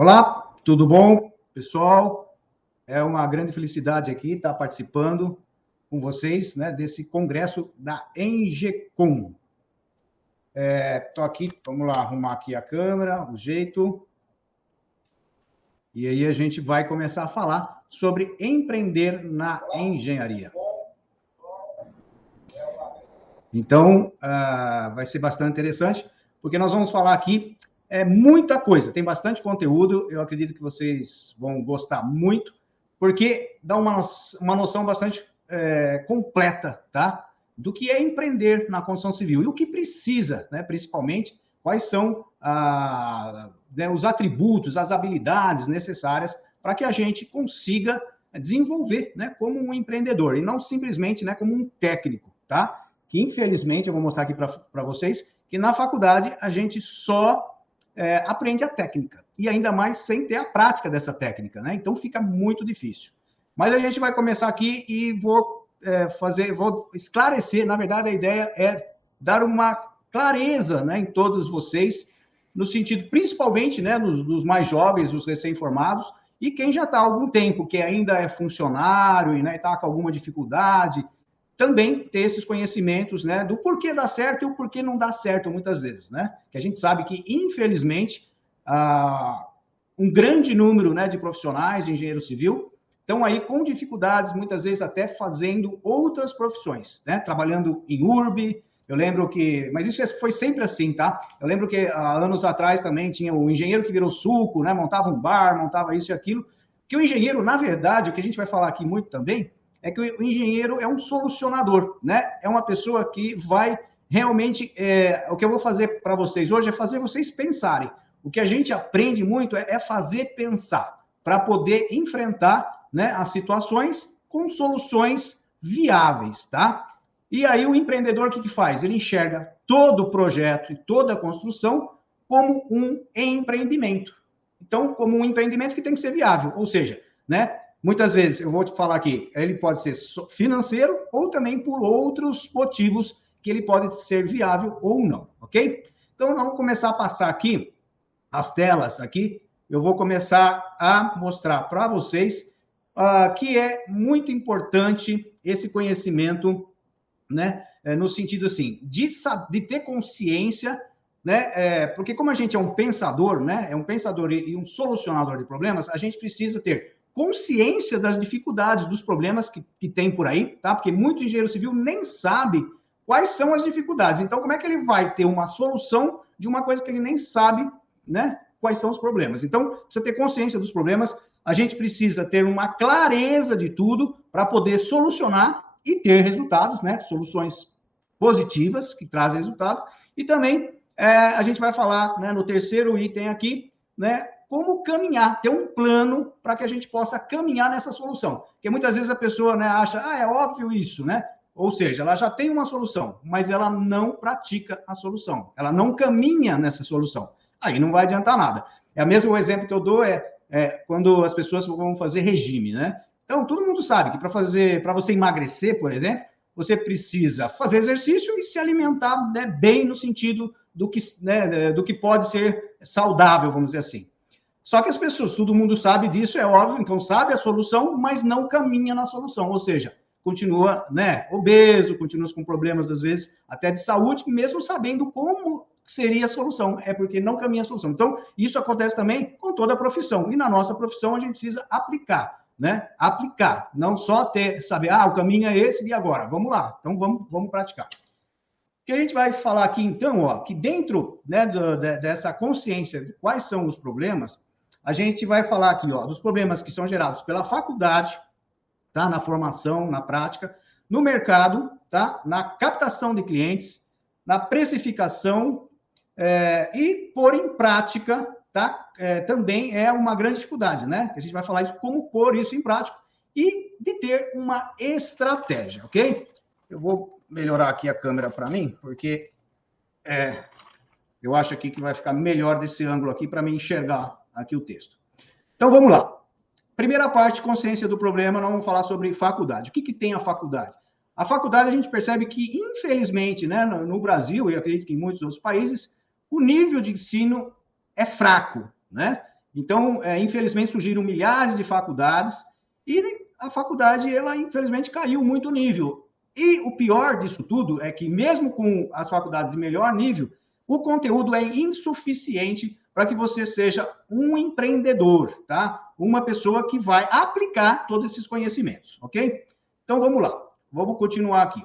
Olá, tudo bom, pessoal? É uma grande felicidade aqui estar participando com vocês, né, desse congresso da Engecom. Estou aqui, vamos lá, arrumar aqui a câmera, o jeito. E aí a gente vai começar a falar sobre empreender na engenharia. Então, vai ser bastante interessante, porque nós vamos falar aqui muita coisa, tem bastante conteúdo, eu acredito que vocês vão gostar muito, porque dá uma noção bastante completa, tá? Do que é empreender na construção civil e o que precisa, né, principalmente, quais são né, os atributos, as habilidades necessárias para que a gente consiga desenvolver, né, como um empreendedor e não simplesmente, né, como um técnico, tá? Que infelizmente, eu vou mostrar aqui para vocês, que na faculdade a gente só aprende a técnica, e ainda mais sem ter a prática dessa técnica, né? Então fica muito difícil. Mas a gente vai começar aqui e vou esclarecer, na verdade a ideia é dar uma clareza, né, em todos vocês, no sentido, principalmente, né, nos mais jovens, os recém-formados, e quem já está há algum tempo, que ainda é funcionário e está com alguma dificuldade, também ter esses conhecimentos, né, do porquê dá certo e o porquê não dá certo muitas vezes, né? Que a gente sabe que, infelizmente, um grande número, né, de profissionais de engenheiro civil estão aí com dificuldades, muitas vezes até fazendo outras profissões, né? Trabalhando em URB, eu lembro que... Mas isso foi sempre assim, tá? Eu lembro que há anos atrás também tinha o engenheiro que virou suco, né? Montava um bar, montava isso e aquilo. Que o engenheiro, na verdade, o que a gente vai falar aqui muito também, é que o engenheiro é um solucionador, né? É uma pessoa que vai realmente... o que eu vou fazer para vocês hoje é fazer vocês pensarem. O que a gente aprende muito é fazer pensar, para poder enfrentar, né, as situações com soluções viáveis, tá? E aí o empreendedor, o que faz? Ele enxerga todo o projeto e toda a construção como um empreendimento. Então, como um empreendimento que tem que ser viável, ou seja, né, muitas vezes, eu vou te falar aqui, ele pode ser financeiro ou também por outros motivos que ele pode ser viável ou não, ok? Então, vamos começar a passar aqui as telas aqui. Eu vou começar a mostrar para vocês que é muito importante esse conhecimento, né? No sentido assim, de ter consciência, né? Porque como a gente é um pensador, né? É um pensador e um solucionador de problemas, a gente precisa ter consciência das dificuldades, dos problemas que tem por aí, tá? Porque muito engenheiro civil nem sabe quais são as dificuldades. Então, como é que ele vai ter uma solução de uma coisa que ele nem sabe, né? Quais são os problemas? Então, precisa ter consciência dos problemas, a gente precisa ter uma clareza de tudo para poder solucionar e ter resultados, né? Soluções positivas que trazem resultado. E também a gente vai falar, né, no terceiro item aqui, né, como caminhar, ter um plano para que a gente possa caminhar nessa solução. Porque muitas vezes a pessoa, né, acha, é óbvio isso, né? Ou seja, ela já tem uma solução, mas ela não pratica a solução, ela não caminha nessa solução. Aí não vai adiantar nada. É o mesmo exemplo que eu dou quando as pessoas vão fazer regime, né? Então, todo mundo sabe que para você emagrecer, por exemplo, você precisa fazer exercício e se alimentar, né, bem no sentido do que pode ser saudável, vamos dizer assim. Só que as pessoas, todo mundo sabe disso, é óbvio, então sabe a solução, mas não caminha na solução, ou seja, continua, né, obeso, continua com problemas, às vezes, até de saúde, mesmo sabendo como seria a solução, é porque não caminha a solução. Então, isso acontece também com toda a profissão, e na nossa profissão a gente precisa aplicar, né? Aplicar, não só saber, o caminho é esse, e agora? Vamos lá, então vamos praticar. O que a gente vai falar aqui, então, que dentro, né, dessa consciência de quais são os problemas, a gente vai falar aqui, dos problemas que são gerados pela faculdade, tá? Na formação, na prática, no mercado, tá? Na captação de clientes, na precificação e pôr em prática, tá? Também é uma grande dificuldade, né? A gente vai falar isso, como pôr isso em prática e de ter uma estratégia, ok? Eu vou melhorar aqui a câmera para mim, porque eu acho aqui que vai ficar melhor desse ângulo aqui para mim enxergar aqui o texto. Então, vamos lá. Primeira parte, consciência do problema, nós vamos falar sobre faculdade. O que tem a faculdade? A faculdade, a gente percebe que, infelizmente, né, no Brasil, e acredito que em muitos outros países, o nível de ensino é fraco, né? Então, infelizmente, surgiram milhares de faculdades e a faculdade, ela infelizmente caiu muito o nível. E o pior disso tudo é que, mesmo com as faculdades de melhor nível, o conteúdo é insuficiente para que você seja um empreendedor, tá? Uma pessoa que vai aplicar todos esses conhecimentos, ok? Então, vamos lá. Vamos continuar aqui.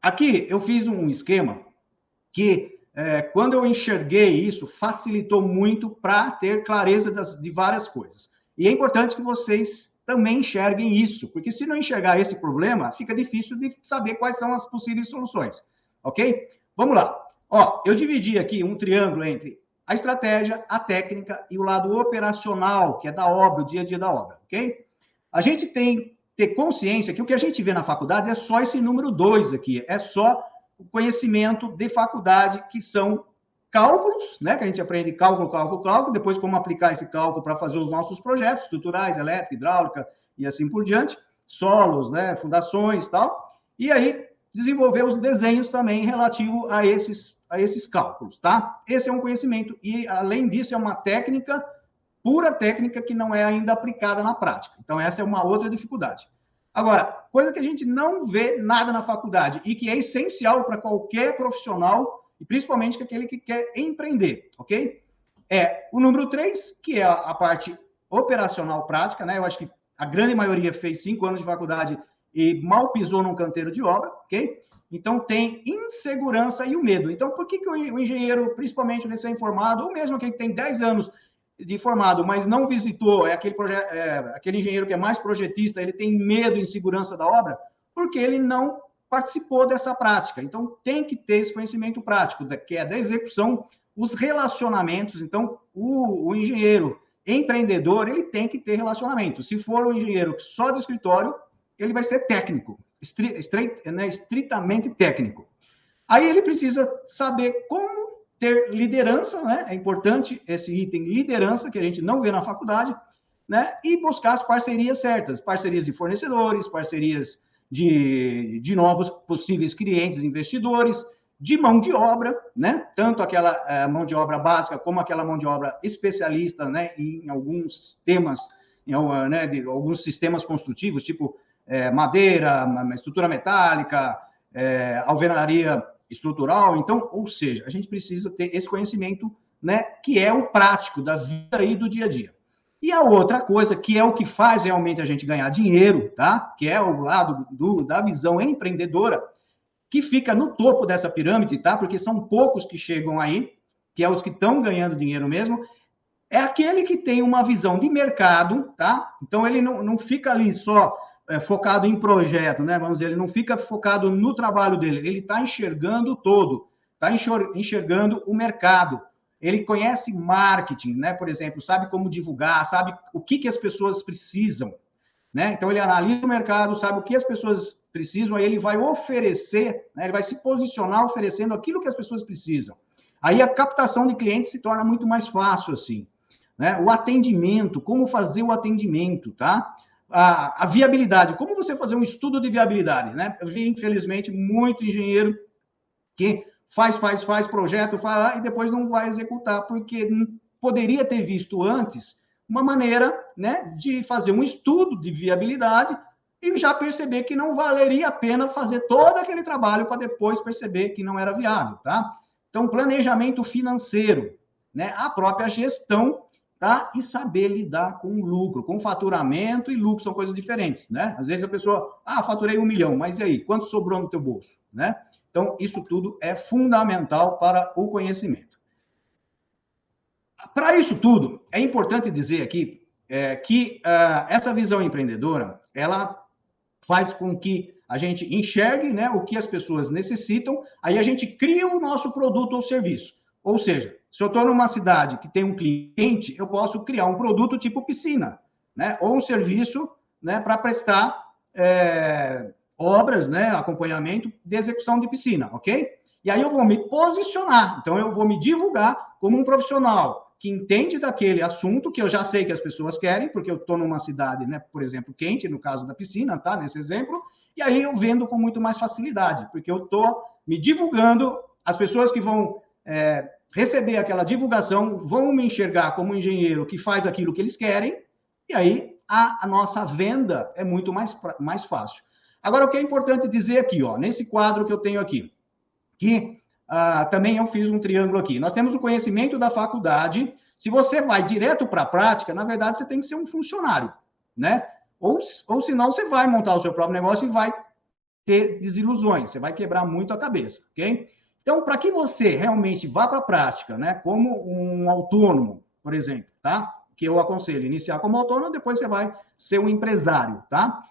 Aqui, eu fiz um esquema que, quando eu enxerguei isso, facilitou muito para ter clareza de várias coisas. E é importante que vocês também enxerguem isso, porque se não enxergar esse problema, fica difícil de saber quais são as possíveis soluções, ok? Vamos lá. Ó, eu dividi aqui um triângulo entre a estratégia, a técnica e o lado operacional, que é da obra, o dia a dia da obra, ok? A gente tem que ter consciência que o que a gente vê na faculdade é só esse número 2 aqui, é só o conhecimento de faculdade, que são cálculos, né, que a gente aprende cálculo, depois como aplicar esse cálculo para fazer os nossos projetos estruturais, elétrica, hidráulica e assim por diante, solos, né, fundações e tal, e aí desenvolver os desenhos também relativo a esses cálculos, tá? Esse é um conhecimento e, além disso, é uma técnica, pura técnica, que não é ainda aplicada na prática. Então, essa é uma outra dificuldade. Agora, coisa que a gente não vê nada na faculdade e que é essencial para qualquer profissional, e principalmente aquele que quer empreender, ok? É o número 3, que é a parte operacional prática, né? Eu acho que a grande maioria fez 5 anos de faculdade e mal pisou num canteiro de obra, ok? Então, tem insegurança e o medo. Então, por que o engenheiro, principalmente o recém-formado, ou mesmo aquele que tem 10 anos de formado, mas não visitou, aquele engenheiro que é mais projetista, ele tem medo e insegurança da obra, porque ele não participou dessa prática. Então, tem que ter esse conhecimento prático, que é da execução, os relacionamentos. Então, o engenheiro empreendedor, ele tem que ter relacionamento. Se for um engenheiro só de escritório, ele vai ser técnico, estritamente técnico. Aí ele precisa saber como ter liderança, né? É importante esse item liderança, que a gente não vê na faculdade, né? E buscar as parcerias certas, parcerias de fornecedores, parcerias de novos possíveis clientes, investidores, de mão de obra, né? Tanto aquela mão de obra básica como aquela mão de obra especialista, né? Em alguns temas, né? De alguns sistemas construtivos, tipo madeira, estrutura metálica, alvenaria estrutural. Então, ou seja, a gente precisa ter esse conhecimento, né? Que é o prático da vida e do dia a dia. E a outra coisa, que é o que faz realmente a gente ganhar dinheiro, tá? Que é o lado da visão empreendedora, que fica no topo dessa pirâmide, tá? Porque são poucos que chegam aí, que é os que estão ganhando dinheiro mesmo, é aquele que tem uma visão de mercado, tá? Então, ele não fica ali só focado em projeto, né? Vamos dizer, ele não fica focado no trabalho dele, ele está enxergando todo, está enxergando o mercado. Ele conhece marketing, né? Por exemplo, sabe como divulgar, sabe o que as pessoas precisam, né? Então, ele analisa o mercado, sabe o que as pessoas precisam, aí ele vai oferecer, né? Ele vai se posicionar oferecendo aquilo que as pessoas precisam. Aí a captação de clientes se torna muito mais fácil, assim, né? O atendimento, como fazer o atendimento, tá? A viabilidade, como você fazer um estudo de viabilidade, né? Eu vi, infelizmente, muito engenheiro que faz projeto, faz lá e depois não vai executar, porque poderia ter visto antes uma maneira, né, de fazer um estudo de viabilidade e já perceber que não valeria a pena fazer todo aquele trabalho para depois perceber que não era viável, tá? Então, planejamento financeiro, né, a própria gestão, tá? E saber lidar com lucro, com faturamento e lucro são coisas diferentes, né? Às vezes a pessoa, faturei 1 milhão, mas e aí, quanto sobrou no teu bolso, né? Então, isso tudo é fundamental para o conhecimento. Para isso tudo, é importante dizer aqui que essa visão empreendedora, ela faz com que a gente enxergue, né, o que as pessoas necessitam, aí a gente cria o nosso produto ou serviço. Ou seja, se eu estou numa cidade que tem um cliente, eu posso criar um produto tipo piscina, né, ou um serviço, né, para prestar obras, né, acompanhamento de execução de piscina, ok? E aí eu vou me posicionar, então eu vou me divulgar como um profissional que entende daquele assunto, que eu já sei que as pessoas querem, porque eu estou numa cidade, né, por exemplo, quente, no caso da piscina, tá, nesse exemplo, e aí eu vendo com muito mais facilidade, porque eu estou me divulgando, as pessoas que vão receber aquela divulgação, vão me enxergar como um engenheiro que faz aquilo que eles querem, e aí a nossa venda é muito mais fácil. Agora, o que é importante dizer aqui, ó, nesse quadro que eu tenho aqui, que também eu fiz um triângulo aqui. Nós temos o conhecimento da faculdade. Se você vai direto para a prática, na verdade, você tem que ser um funcionário, né? Ou senão, você vai montar o seu próprio negócio e vai ter desilusões, você vai quebrar muito a cabeça, ok? Então, para que você realmente vá para a prática, né, como um autônomo, por exemplo, tá? Que eu aconselho, iniciar como autônomo, depois você vai ser um empresário, tá?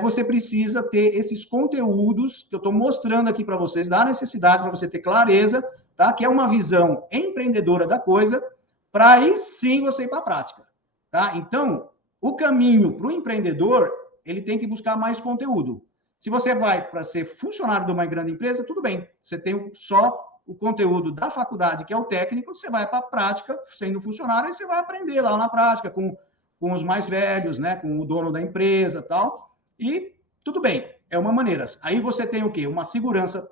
Você precisa ter esses conteúdos que eu estou mostrando aqui para vocês, da necessidade para você ter clareza, tá? Que é uma visão empreendedora da coisa, para aí sim você ir para a prática, tá? Então, o caminho para o empreendedor, ele tem que buscar mais conteúdo. Se você vai para ser funcionário de uma grande empresa, tudo bem. Você tem só o conteúdo da faculdade, que é o técnico, você vai para a prática, sendo funcionário, e você vai aprender lá na prática, com os mais velhos, né, com o dono da empresa e tal. E tudo bem, é uma maneira. Aí você tem o quê? Uma segurança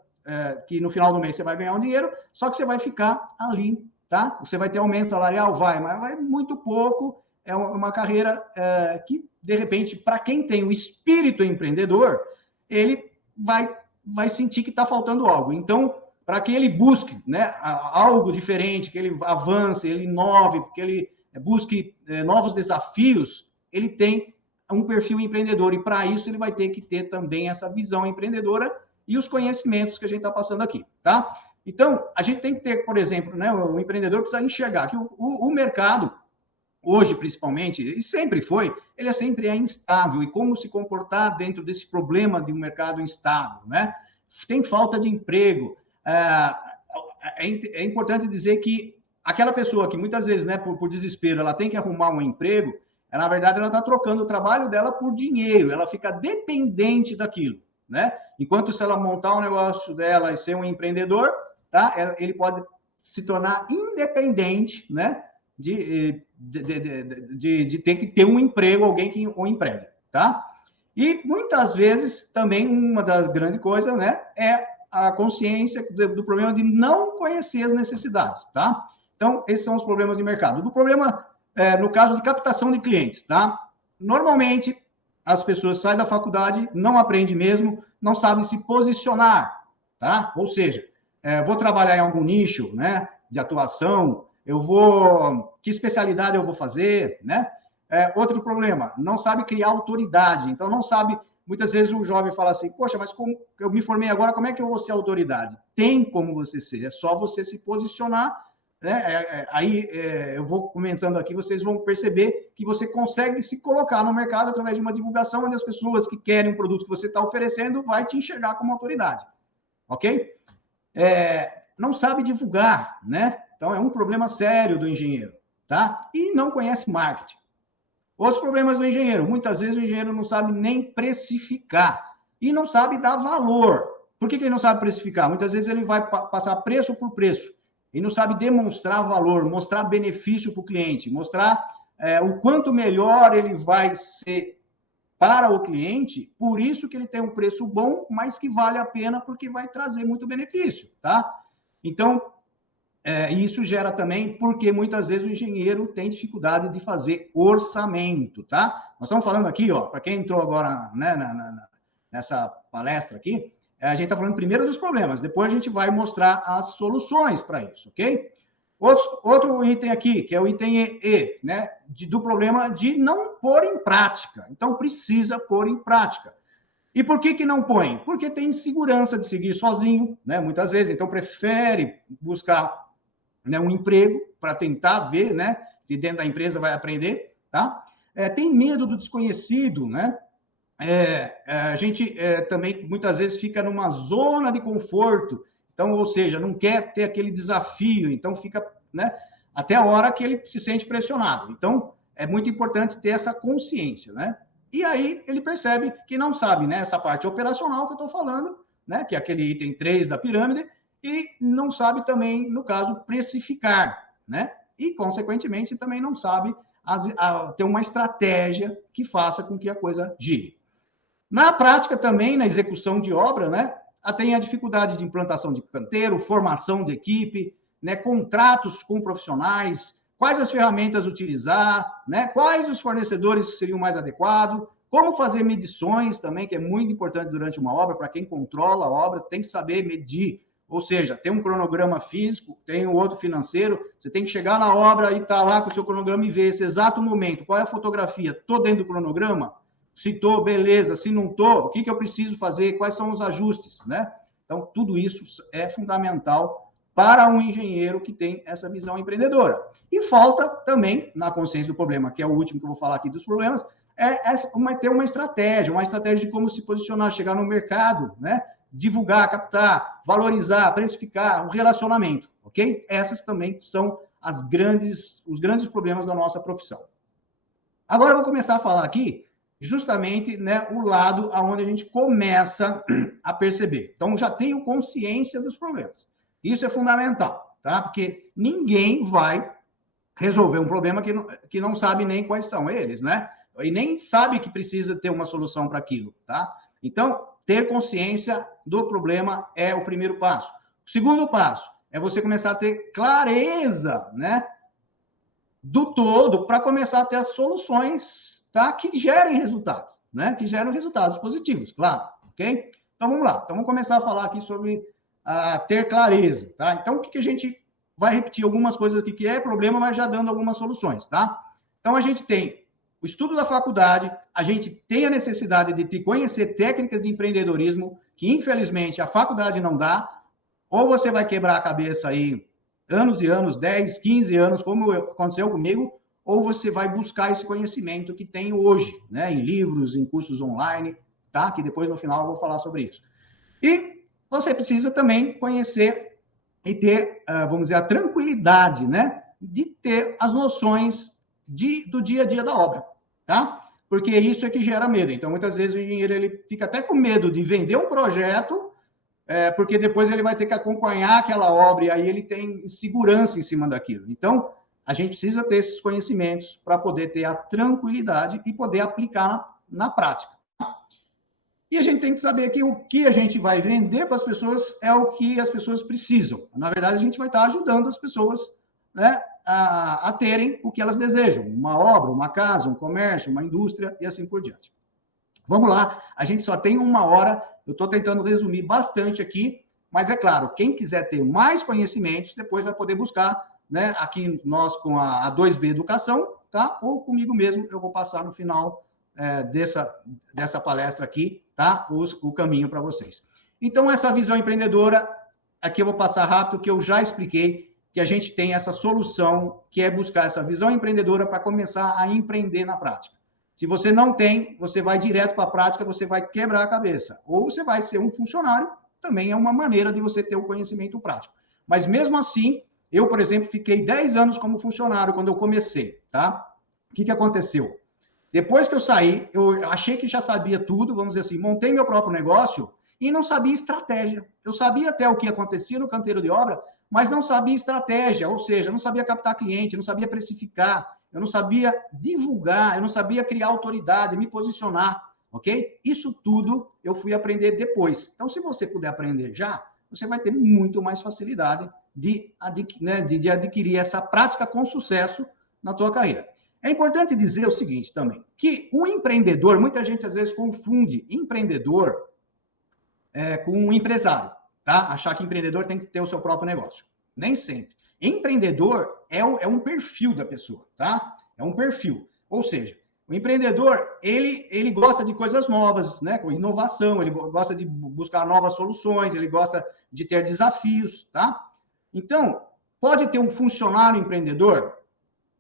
que no final do mês você vai ganhar um dinheiro, só que você vai ficar ali, tá? Você vai ter aumento salarial? Mas vai muito pouco. É uma carreira que, de repente, para quem tem o espírito empreendedor, ele vai sentir que está faltando algo. Então, para que ele busque, né, algo diferente, que ele avance, ele inove, que ele busque novos desafios, ele tem um perfil empreendedor. E para isso ele vai ter que ter também essa visão empreendedora e os conhecimentos que a gente está passando aqui, tá? Então, a gente tem que ter, por exemplo, né, o empreendedor precisa enxergar que o mercado, hoje principalmente, e sempre foi, ele sempre é instável. E como se comportar dentro desse problema de um mercado instável, né? Tem falta de emprego. É importante dizer que aquela pessoa que muitas vezes, né, por desespero, ela tem que arrumar um emprego, na verdade, ela está trocando o trabalho dela por dinheiro, ela fica dependente daquilo, né? Enquanto se ela montar um negócio dela e ser um empreendedor, tá? Ele pode se tornar independente, né? De ter que ter um emprego, alguém que o empregue, tá? E muitas vezes também uma das grandes coisas, né, é a consciência do problema de não conhecer as necessidades, tá? Então, esses são os problemas de mercado. Do problema, no caso de captação de clientes, tá? Normalmente, as pessoas saem da faculdade, não aprendem mesmo, não sabem se posicionar, tá? Ou seja, vou trabalhar em algum nicho, né, de atuação, que especialidade eu vou fazer, né? Outro problema, não sabe criar autoridade. Então, não sabe, muitas vezes o jovem fala assim, poxa, mas como eu me formei agora, como é que eu vou ser autoridade? Tem como você ser, é só você se posicionar, né? Eu vou comentando aqui, vocês vão perceber que você consegue se colocar no mercado através de uma divulgação, onde as pessoas que querem um produto que você está oferecendo vai te enxergar como autoridade, ok? Não sabe divulgar, né? Então, é um problema sério do engenheiro, tá? E não conhece marketing. Outros problemas do engenheiro. Muitas vezes o engenheiro não sabe nem precificar e não sabe dar valor. Por que ele não sabe precificar? Muitas vezes ele vai passar preço por preço e não sabe demonstrar valor, mostrar benefício para o cliente, mostrar o quanto melhor ele vai ser para o cliente. Por isso que ele tem um preço bom, mas que vale a pena porque vai trazer muito benefício, tá? Então, isso gera também, porque muitas vezes o engenheiro tem dificuldade de fazer orçamento, tá? Nós estamos falando aqui, ó, para quem entrou agora, né, nessa palestra aqui, a gente está falando primeiro dos problemas, depois a gente vai mostrar as soluções para isso, ok? Outro item aqui, que é o item E, né, do problema de não pôr em prática. Então, precisa pôr em prática. E por que não põe? Porque tem insegurança de seguir sozinho, né, muitas vezes, então prefere buscar, né, um emprego para tentar ver, né, se dentro da empresa vai aprender, tá? Tem medo do desconhecido, né? A gente também muitas vezes fica numa zona de conforto, então, ou seja, não quer ter aquele desafio, então fica, né, até a hora que ele se sente pressionado. Então, é muito importante ter essa consciência, né? E aí ele percebe que não sabe, né, essa parte operacional que eu estou falando, né, que é aquele item 3 da pirâmide, e não sabe também, no caso, precificar, né? E, consequentemente, também não sabe ter uma estratégia que faça com que a coisa gire. Na prática também, na execução de obra, né? Tem a dificuldade de implantação de canteiro, formação de equipe, né, contratos com profissionais, quais as ferramentas utilizar, né, quais os fornecedores que seriam mais adequados, como fazer medições também, que é muito importante durante uma obra, para quem controla a obra, tem que saber medir, ou seja, tem um cronograma físico, tem o outro financeiro, você tem que chegar na obra e estar lá com o seu cronograma e ver esse exato momento, qual é a fotografia, estou dentro do cronograma? Se estou, beleza, se não estou, o que eu preciso fazer, quais são os ajustes, né? Então, tudo isso é fundamental para um engenheiro que tem essa visão empreendedora. E falta também, na consciência do problema, que é o último que eu vou falar aqui dos problemas, ter uma estratégia de como se posicionar, chegar no mercado, né? Divulgar, captar, valorizar, precificar, o relacionamento, ok? Essas também são os grandes problemas da nossa profissão. Agora eu vou começar a falar aqui justamente, né, o lado aonde a gente começa a perceber. Então, já tenho consciência dos problemas. Isso é fundamental, tá? Porque ninguém vai resolver um problema que não sabe nem quais são eles, né? E nem sabe que precisa ter uma solução para aquilo, tá? Então, ter consciência do problema é o primeiro passo. O segundo passo é você começar a ter clareza, né, do todo, para começar a ter as soluções, tá, que gerem resultado, né, que geram resultados positivos, claro, ok? Então, vamos lá. Então, vamos começar a falar aqui sobre ter clareza, tá? Então, o que a gente vai repetir algumas coisas aqui que é problema, mas já dando algumas soluções, tá? Então, a gente tem o estudo da faculdade, a gente tem a necessidade de conhecer técnicas de empreendedorismo, que infelizmente a faculdade não dá, ou você vai quebrar a cabeça aí anos e anos, 10, 15 anos, como aconteceu comigo, ou você vai buscar esse conhecimento que tem hoje, né, em livros, em cursos online, tá? Que depois no final eu vou falar sobre isso. E você precisa também conhecer e ter, vamos dizer, a tranquilidade, né, de ter as noções do dia a dia da obra, tá? Porque isso é que gera medo. Então, muitas vezes o engenheiro ele fica até com medo de vender um projeto, porque depois ele vai ter que acompanhar aquela obra e aí ele tem insegurança em cima daquilo. Então, a gente precisa ter esses conhecimentos para poder ter a tranquilidade e poder aplicar na prática. E a gente tem que saber que o que a gente vai vender para as pessoas é o que as pessoas precisam. Na verdade, a gente vai estar ajudando as pessoas, né, a terem o que elas desejam. Uma obra, uma casa, um comércio, uma indústria e assim por diante. Vamos lá, a gente só tem 1 hora, eu estou tentando resumir bastante aqui, mas é claro, quem quiser ter mais conhecimentos, depois vai poder buscar, né, aqui nós com a 2B Educação, tá? Ou comigo mesmo, eu vou passar no final dessa palestra aqui, tá? O caminho para vocês. Então, essa visão empreendedora, aqui eu vou passar rápido, que eu já expliquei, que a gente tem essa solução, que é buscar essa visão empreendedora para começar a empreender na prática. Se você não tem, você vai direto para a prática, você vai quebrar a cabeça. Ou você vai ser um funcionário, também é uma maneira de você ter o conhecimento prático. Mas mesmo assim, eu, por exemplo, fiquei 10 anos como funcionário quando eu comecei, tá? O que aconteceu? Depois que eu saí, eu achei que já sabia tudo, vamos dizer assim, montei meu próprio negócio e não sabia estratégia. Eu sabia até o que acontecia no canteiro de obra, mas não sabia estratégia, ou seja, não sabia captar cliente, não sabia precificar, eu não sabia divulgar, eu não sabia criar autoridade, me posicionar, ok? Isso tudo eu fui aprender depois. Então, se você puder aprender já, você vai ter muito mais facilidade de adquirir essa prática com sucesso na tua carreira. É importante dizer o seguinte também, que o empreendedor, muita gente às vezes confunde empreendedor com um empresário, tá? Achar que empreendedor tem que ter o seu próprio negócio. Nem sempre. Empreendedor é um perfil da pessoa, tá? É um perfil. Ou seja, o empreendedor, ele gosta de coisas novas, né? Com inovação, ele gosta de buscar novas soluções, ele gosta de ter desafios, tá? Então, pode ter um funcionário empreendedor,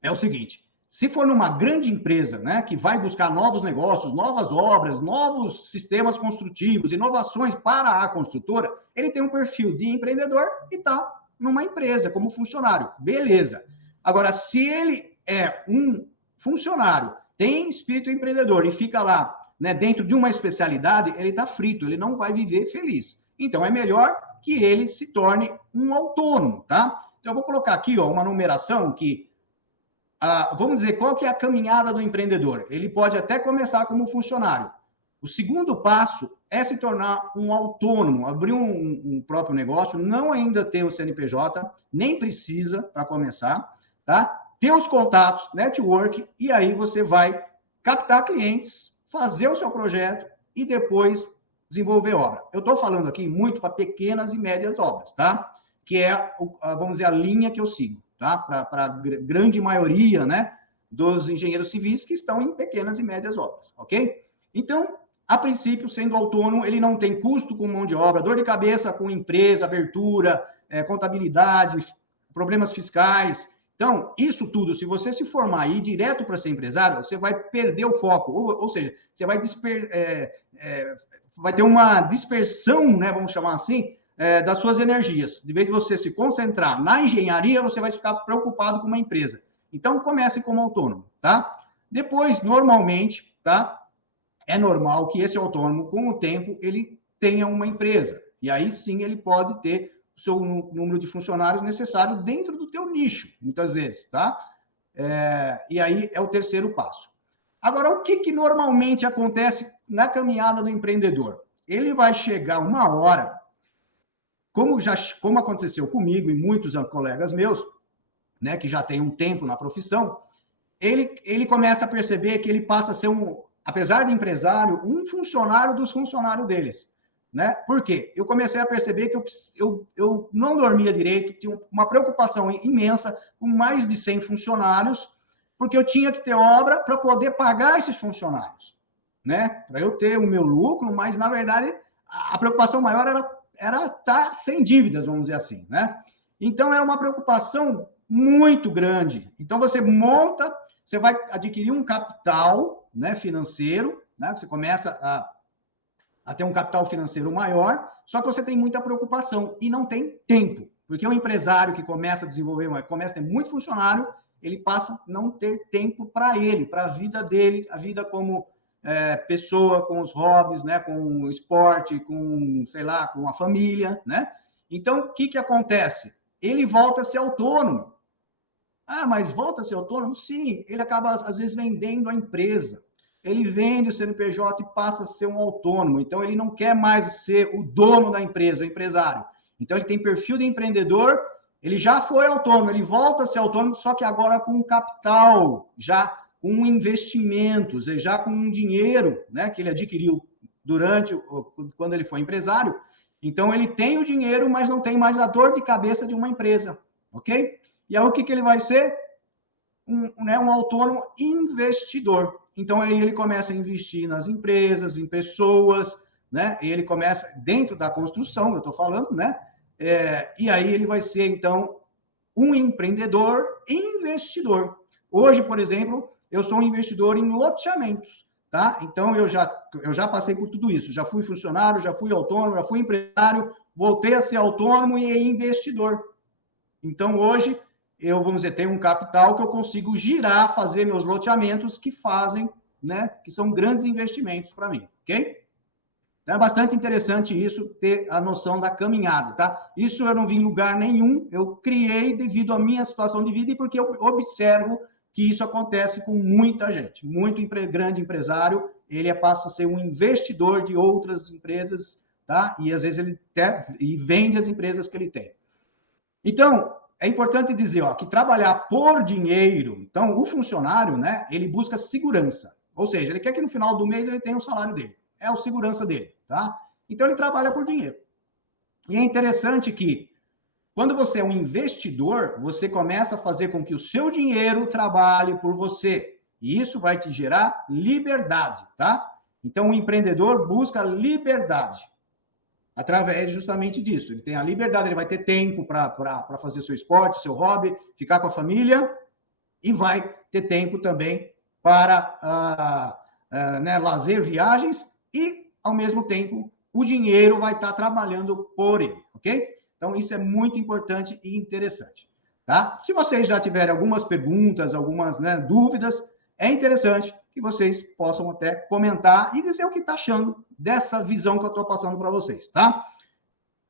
é o seguinte, se for numa grande empresa, né, que vai buscar novos negócios, novas obras, novos sistemas construtivos, inovações para a construtora, ele tem um perfil de empreendedor e está numa empresa como funcionário. Beleza. Agora, se ele é um funcionário, tem espírito empreendedor e fica lá, né, dentro de uma especialidade, ele está frito, ele não vai viver feliz. Então, é melhor que ele se torne um autônomo, tá? Então, eu vou colocar aqui, ó, uma numeração que vamos dizer, qual que é a caminhada do empreendedor? Ele pode até começar como funcionário, O segundo passo é se tornar um autônomo, abrir um próprio negócio, não ainda ter o CNPJ, nem precisa para começar, tá? Ter os contatos, network, e aí você vai captar clientes, fazer o seu projeto e depois desenvolver obra. Eu estou falando aqui muito para pequenas e médias obras, tá? Que é, vamos dizer, a linha que eu sigo, tá? Para a grande maioria, né, dos engenheiros civis que estão em pequenas e médias obras, ok? Então, a princípio, sendo autônomo, ele não tem custo com mão de obra, dor de cabeça com empresa, abertura, contabilidade, problemas fiscais. Então, isso tudo, se você se formar e ir direto para ser empresário, você vai perder o foco, ou seja, você vai, vai ter uma dispersão, né, vamos chamar assim, das suas energias. De vez de você se concentrar na engenharia, você vai ficar preocupado com uma empresa. Então, comece como autônomo, tá? Depois, normalmente, tá? É normal que esse autônomo, com o tempo, ele tenha uma empresa. E aí sim ele pode ter o seu número de funcionários necessário dentro do teu nicho, muitas vezes, tá? E aí é o terceiro passo. Agora, o que normalmente acontece na caminhada do empreendedor? Ele vai chegar uma hora, como aconteceu comigo e muitos colegas meus, né, que já tem um tempo na profissão, ele começa a perceber que ele passa a ser apesar de empresário, um funcionário dos funcionários deles, né? Por quê? Eu comecei a perceber que eu não dormia direito, tinha uma preocupação imensa com mais de 100 funcionários, porque eu tinha que ter obra para poder pagar esses funcionários, né? Para eu ter o meu lucro, mas, na verdade, a preocupação maior era estar sem dívidas, vamos dizer assim, né? Então, era uma preocupação muito grande. Então, você vai adquirir um capital, né, financeiro, né? Você começa a ter um capital financeiro maior, só que você tem muita preocupação e não tem tempo, porque o empresário que começa a desenvolver, começa a ter muito funcionário, ele passa a não ter tempo para ele, para a vida dele, a vida como pessoa, com os hobbies, né, com o esporte, com, sei lá, com a família, né? Então, o que acontece? Ele volta a ser autônomo. Ah, mas volta a ser autônomo? Sim, ele acaba, às vezes, vendendo a empresa. Ele vende o CNPJ e passa a ser um autônomo. Então, ele não quer mais ser o dono da empresa, o empresário. Então, ele tem perfil de empreendedor, ele já foi autônomo, ele volta a ser autônomo, só que agora com capital, já com investimentos, já com um dinheiro, né, que ele adquiriu quando ele foi empresário. Então, ele tem o dinheiro, mas não tem mais a dor de cabeça de uma empresa, ok? E aí, o que ele vai ser? Um autônomo investidor. Então, aí ele começa a investir nas empresas, em pessoas, né? E ele começa dentro da construção, eu estou falando, né? E aí ele vai ser, então, um empreendedor investidor. Hoje, por exemplo, eu sou um investidor em loteamentos, tá? Então, eu já passei por tudo isso. Já fui funcionário, já fui autônomo, já fui empresário, voltei a ser autônomo e investidor. Então, hoje, vamos dizer, tenho um capital que eu consigo girar, fazer meus loteamentos que fazem, né, que são grandes investimentos para mim, ok? Então, é bastante interessante isso, ter a noção da caminhada, tá? Isso eu não vi em lugar nenhum, eu criei devido à minha situação de vida e porque eu observo que isso acontece com muita gente. Muito grande empresário, ele passa a ser um investidor de outras empresas, tá? E às vezes ele vende as empresas que ele tem. Então, é importante dizer, ó, que trabalhar por dinheiro, então, o funcionário, né, ele busca segurança. Ou seja, ele quer que no final do mês ele tenha o salário dele. É a segurança dele, tá? Então, ele trabalha por dinheiro. E é interessante que, quando você é um investidor, você começa a fazer com que o seu dinheiro trabalhe por você. E isso vai te gerar liberdade, tá? Então, o empreendedor busca liberdade. Através justamente disso. Ele tem a liberdade, ele vai ter tempo para fazer seu esporte, seu hobby, ficar com a família, e vai ter tempo também para né, lazer, viagens, e, ao mesmo tempo, o dinheiro vai estar trabalhando por ele, ok? Então, isso é muito importante e interessante. Tá? Se vocês já tiverem algumas perguntas, algumas, né, dúvidas, é interessante que vocês possam até comentar e dizer o que está achando dessa visão que eu estou passando para vocês, tá?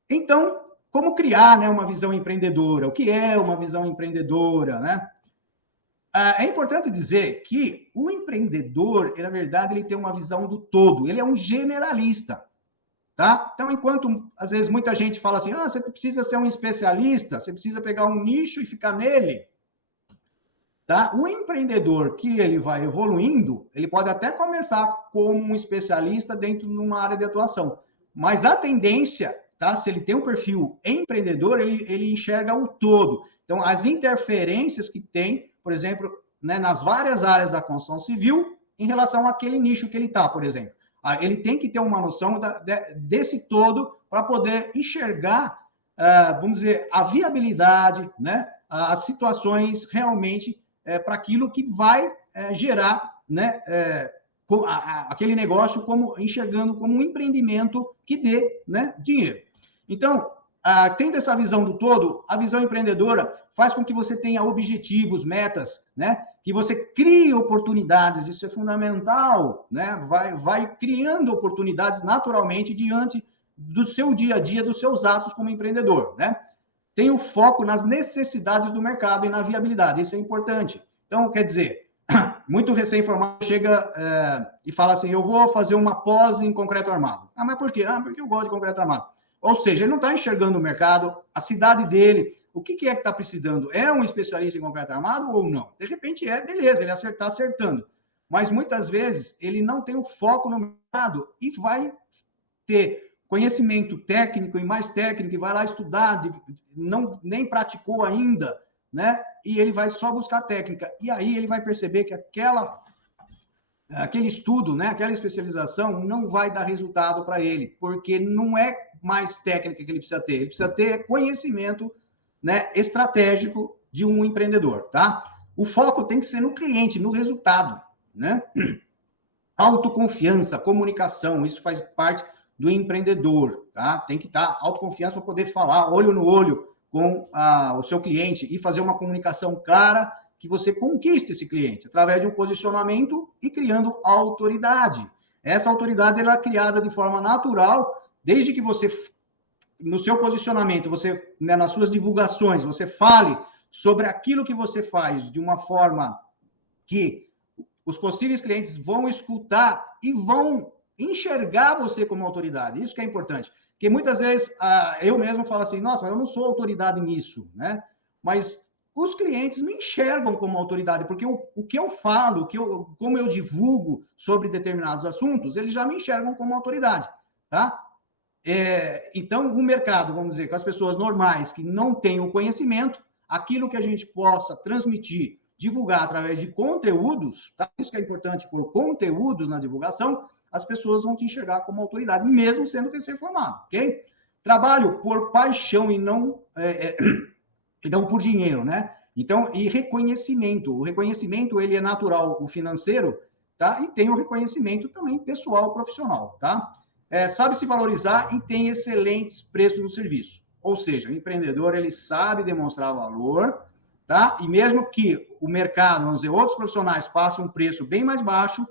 Então, como criar, né, uma visão empreendedora? O que é uma visão empreendedora, né? É importante dizer que o empreendedor, na verdade, ele tem uma visão do todo, ele é um generalista, tá? Então, enquanto, às vezes, muita gente fala assim, você precisa ser um especialista, você precisa pegar um nicho e ficar nele, tá? O empreendedor que ele vai evoluindo, ele pode até começar como um especialista dentro de uma área de atuação, mas a tendência, tá? Se ele tem um perfil empreendedor, ele enxerga o todo. Então, as interferências que tem, por exemplo, né, nas várias áreas da construção civil, em relação àquele nicho que ele está, por exemplo. Ele tem que ter uma noção desse todo para poder enxergar, vamos dizer, a viabilidade, né, as situações realmente para aquilo que vai gerar, né, aquele negócio como enxergando como um empreendimento que dê, né, dinheiro. Então, tendo essa visão do todo, a visão empreendedora faz com que você tenha objetivos, metas, né? Que você crie oportunidades, isso é fundamental, né? Vai criando oportunidades naturalmente diante do seu dia a dia, dos seus atos como empreendedor, né? Tem o foco nas necessidades do mercado e na viabilidade, isso é importante. Então, quer dizer, muito recém-formado chega e fala assim, eu vou fazer uma pós em concreto armado. Mas por quê? Porque eu gosto de concreto armado. Ou seja, ele não está enxergando o mercado, a cidade dele, o que é que está precisando? É um especialista em concreto armado ou não? De repente beleza, ele está acertando. Mas muitas vezes ele não tem o foco no mercado e vai ter conhecimento técnico e mais técnico, e vai lá estudar, nem praticou ainda, né? E ele vai só buscar técnica. E aí ele vai perceber que aquele estudo, né, aquela especialização não vai dar resultado para ele, porque não é mais técnica que ele precisa ter conhecimento, né, estratégico de um empreendedor, tá? O foco tem que ser no cliente, no resultado, né? Autoconfiança, comunicação, isso faz parte do empreendedor, tá? Tem que estar autoconfiança para poder falar olho no olho com o seu cliente e fazer uma comunicação clara que você conquiste esse cliente através de um posicionamento e criando autoridade. Essa autoridade ela é criada de forma natural, desde que você, no seu posicionamento, você, né, nas suas divulgações, você fale sobre aquilo que você faz de uma forma que os possíveis clientes vão escutar e vão enxergar você como autoridade. Isso que é importante. Porque muitas vezes eu mesmo falo assim, nossa, mas eu não sou autoridade nisso, né? Mas os clientes me enxergam como autoridade, porque o que eu falo, como eu divulgo sobre determinados assuntos, eles já me enxergam como autoridade, tá? Então, o mercado, vamos dizer, com as pessoas normais que não têm o conhecimento, aquilo que a gente possa transmitir, divulgar através de conteúdos, tá? Isso que é importante, por conteúdos na divulgação, as pessoas vão te enxergar como autoridade, mesmo sendo recém-formado, ok? Trabalho por paixão e não por dinheiro, né? Então, e reconhecimento. O reconhecimento, ele é natural, o financeiro, tá? E tem o reconhecimento também pessoal, profissional, tá? Sabe se valorizar e tem excelentes preços no serviço. Ou seja, o empreendedor, ele sabe demonstrar valor, tá? E mesmo que o mercado, vamos dizer, outros profissionais façam um preço bem mais baixo,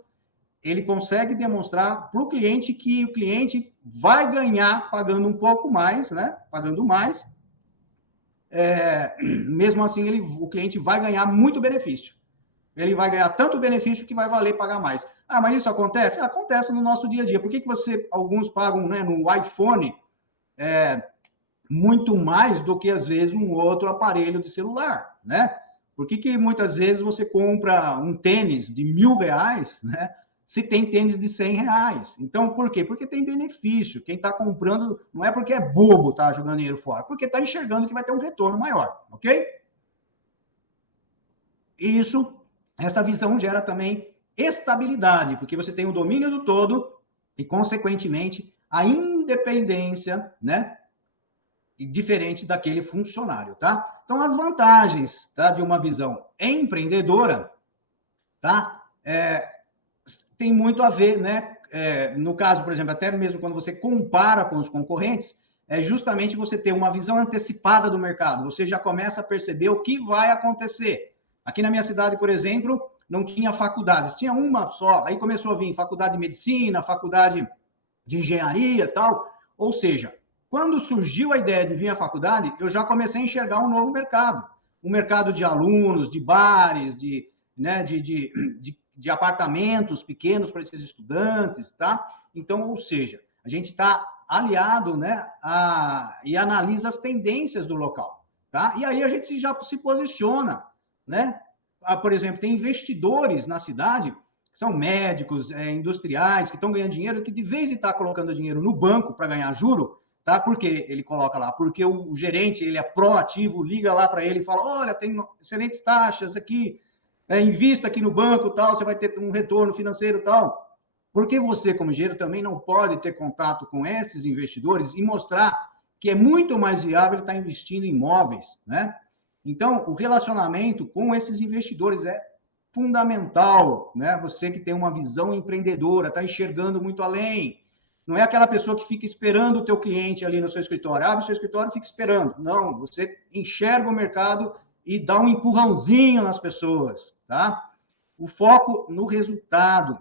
ele consegue demonstrar para o cliente que o cliente vai ganhar pagando um pouco mais, né? Pagando mais. Mesmo assim, o cliente vai ganhar muito benefício. Ele vai ganhar tanto benefício que vai valer pagar mais. Mas isso acontece? Acontece no nosso dia a dia. Por que alguns pagam, né, no iPhone muito mais do que, às vezes, um outro aparelho de celular, né? Por que muitas vezes você compra um tênis de R$1.000, né? Se tem tênis de R$100. Então, por quê? Porque tem benefício. Quem está comprando não é porque é bobo, tá jogando dinheiro fora, porque está enxergando que vai ter um retorno maior, ok? E essa visão gera também estabilidade, porque você tem o domínio do todo e, consequentemente, a independência, né? Diferente daquele funcionário, tá? Então, as vantagens, tá, de uma visão empreendedora, tá? Tem muito a ver, né? No caso, por exemplo, até mesmo quando você compara com os concorrentes, é justamente você ter uma visão antecipada do mercado. Você já começa a perceber o que vai acontecer. Aqui na minha cidade, por exemplo, não tinha faculdades, tinha uma só. Aí começou a vir faculdade de medicina, faculdade de engenharia e tal. Ou seja, quando surgiu a ideia de vir à faculdade, eu já comecei a enxergar um novo mercado. Um mercado de alunos, de bares, de né, de apartamentos pequenos para esses estudantes, tá? Então, ou seja, a gente está aliado, né, e analisa as tendências do local, tá? E aí a gente já se posiciona, né? Por exemplo, tem investidores na cidade, que são médicos, industriais, que estão ganhando dinheiro, que de vez de estar colocando dinheiro no banco para ganhar juro, tá? Por que ele coloca lá? Porque o gerente, ele é proativo, liga lá para ele e fala, olha, tem excelentes taxas aqui, invista aqui no banco, tal, você vai ter um retorno financeiro, tal. Porque você, como engenheiro, também não pode ter contato com esses investidores e mostrar que é muito mais viável ele estar investindo em imóveis, né? Então, o relacionamento com esses investidores é fundamental, né? Você que tem uma visão empreendedora, está enxergando muito além. Não é aquela pessoa que fica esperando o teu cliente ali no seu escritório. Abre o seu escritório e fica esperando. Não, você enxerga o mercado e dá um empurrãozinho nas pessoas, tá? O foco no resultado,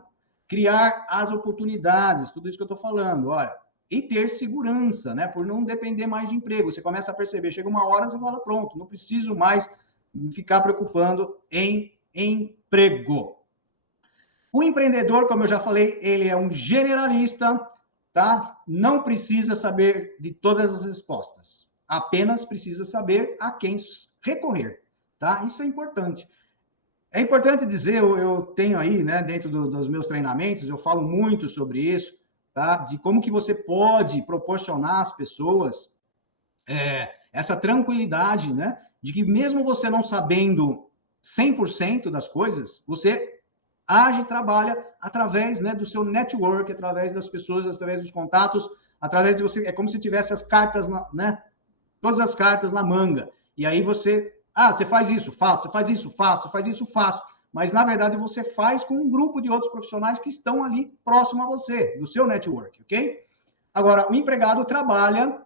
criar as oportunidades, tudo isso que eu estou falando, olha, e ter segurança, né? Por não depender mais de emprego. Você começa a perceber, chega uma hora, você fala, pronto, não preciso mais ficar preocupando em emprego. O empreendedor, como eu já falei, ele é um generalista, tá? Não precisa saber de todas as respostas. Apenas precisa saber a quem recorrer, tá? Isso é importante. É importante dizer, eu tenho aí, né, dentro dos meus treinamentos, eu falo muito sobre isso, tá? De como que você pode proporcionar às pessoas essa tranquilidade, né? De que mesmo você não sabendo 100% das coisas, você age e trabalha através, né, do seu network, através das pessoas, através dos contatos, através de você, é como se tivesse as cartas, né? Todas as cartas na manga. E aí você você faz isso, faço, você faz isso, faço, você faz isso, faço. Mas, na verdade, você faz com um grupo de outros profissionais que estão ali próximo a você, do seu network, ok? Agora, o empregado trabalha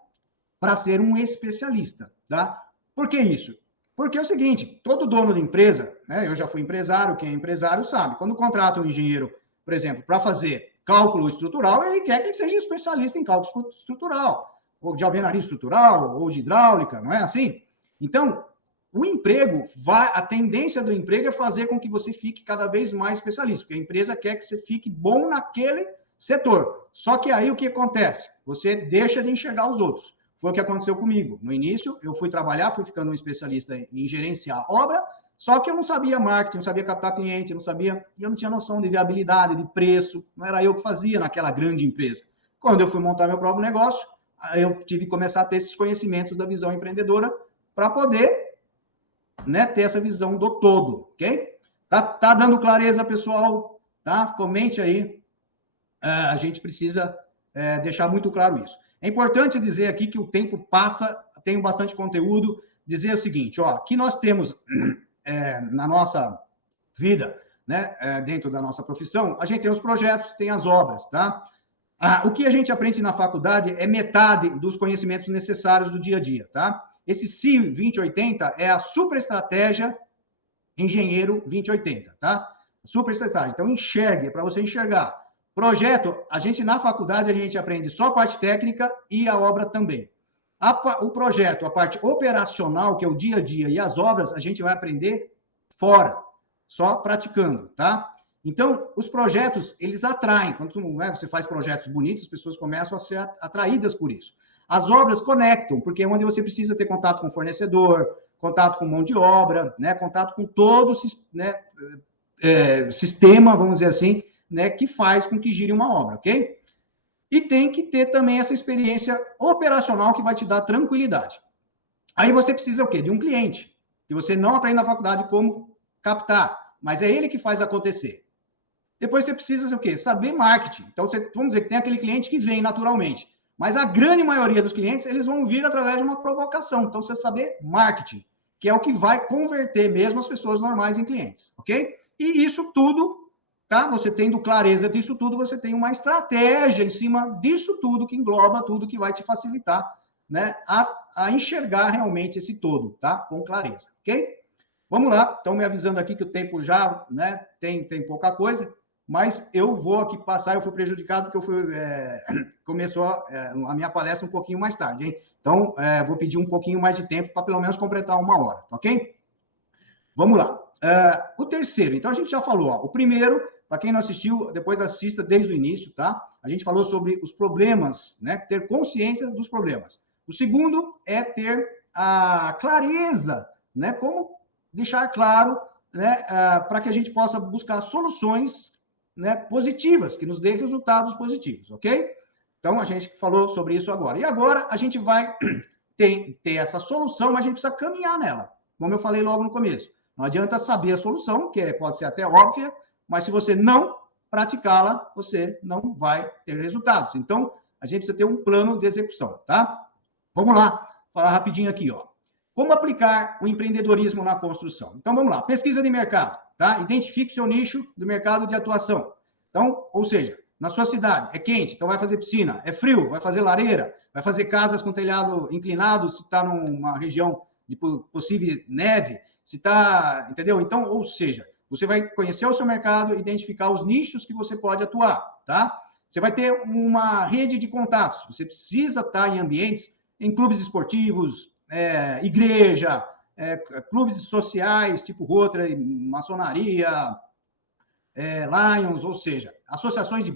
para ser um especialista, tá? Por que isso? Porque é o seguinte, todo dono de empresa, né, eu já fui empresário, quem é empresário sabe, quando contrata um engenheiro, por exemplo, para fazer cálculo estrutural, ele quer que ele seja especialista em cálculo estrutural, ou de alvenaria estrutural, ou de hidráulica, não é assim? Então, o emprego, a tendência do emprego é fazer com que você fique cada vez mais especialista, porque a empresa quer que você fique bom naquele setor. Só que aí o que acontece? Você deixa de enxergar os outros. Foi o que aconteceu comigo. No início, eu fui trabalhar, fui ficando um especialista em gerenciar obra, só que eu não sabia marketing, não sabia captar cliente, não sabia, e eu não tinha noção de viabilidade, de preço, não era eu que fazia naquela grande empresa. Quando eu fui montar meu próprio negócio, eu tive que começar a ter esses conhecimentos da visão empreendedora para poder, né, ter essa visão do todo, ok? Tá dando clareza, pessoal? Tá? Comente aí. A gente precisa deixar muito claro isso. É importante dizer aqui que o tempo passa, tenho bastante conteúdo, dizer o seguinte, ó, aqui nós temos na nossa vida, né, dentro da nossa profissão, a gente tem os projetos, tem as obras, tá? O que a gente aprende na faculdade é metade dos conhecimentos necessários do dia a dia, tá? Esse CI 2080 é a super estratégia engenheiro 2080, tá? Super estratégia. Então, enxergue, é para você enxergar. Projeto, a gente na faculdade, a gente aprende só a parte técnica e a obra também. O projeto, a parte operacional, que é o dia a dia, e as obras, a gente vai aprender fora, só praticando, tá? Então, os projetos, eles atraem. Quando você faz projetos bonitos, as pessoas começam a ser atraídas por isso. As obras conectam, porque é onde você precisa ter contato com o fornecedor, contato com mão de obra, né? Contato com todo sistema, vamos dizer assim, né? Que faz com que gire uma obra, ok? E tem que ter também essa experiência operacional que vai te dar tranquilidade. Aí você precisa o quê? De um cliente, que você não aprende na faculdade como captar, mas é ele que faz acontecer. Depois você precisa o quê? Saber marketing. Então, vamos dizer que tem aquele cliente que vem naturalmente, mas a grande maioria dos clientes, eles vão vir através de uma provocação. Então, você saber marketing, que é o que vai converter mesmo as pessoas normais em clientes, ok? E isso tudo, tá? Você tendo clareza disso tudo, você tem uma estratégia em cima disso tudo, que engloba tudo, que vai te facilitar, né, a enxergar realmente esse todo, tá? Com clareza, ok? Vamos lá, estão me avisando aqui que o tempo já, né, tem pouca coisa, mas eu vou aqui passar, eu fui prejudicado porque começou a minha palestra um pouquinho mais tarde, hein? Então, vou pedir um pouquinho mais de tempo para pelo menos completar 1 hora, tá ok? Vamos lá. O terceiro, então a gente já falou, ó, o primeiro, para quem não assistiu, depois assista desde o início, tá? A gente falou sobre os problemas, né? Ter consciência dos problemas. O segundo é ter a clareza, né? Como deixar claro, né? Para que a gente possa buscar soluções, né? Positivas, que nos dê resultados positivos, ok? Então a gente falou sobre isso agora. E agora a gente vai ter essa solução, mas a gente precisa caminhar nela, como eu falei logo no começo. Não adianta saber a solução, que pode ser até óbvia, mas se você não praticá-la, você não vai ter resultados. Então, a gente precisa ter um plano de execução, tá? Vamos lá, falar rapidinho aqui, ó. Como aplicar o empreendedorismo na construção? Então, vamos lá. Pesquisa de mercado, tá? Identifique o seu nicho do mercado de atuação. Então, ou seja, na sua cidade é quente, então vai fazer piscina. É frio, vai fazer lareira. Vai fazer casas com telhado inclinado, se está numa região de possível neve, se está, entendeu? Então, ou seja, você vai conhecer o seu mercado, identificar os nichos que você pode atuar, tá? Você vai ter uma rede de contatos. Você precisa estar em ambientes, em clubes esportivos, igreja, clubes sociais, tipo Rotary, maçonaria, Lions, ou seja, associações de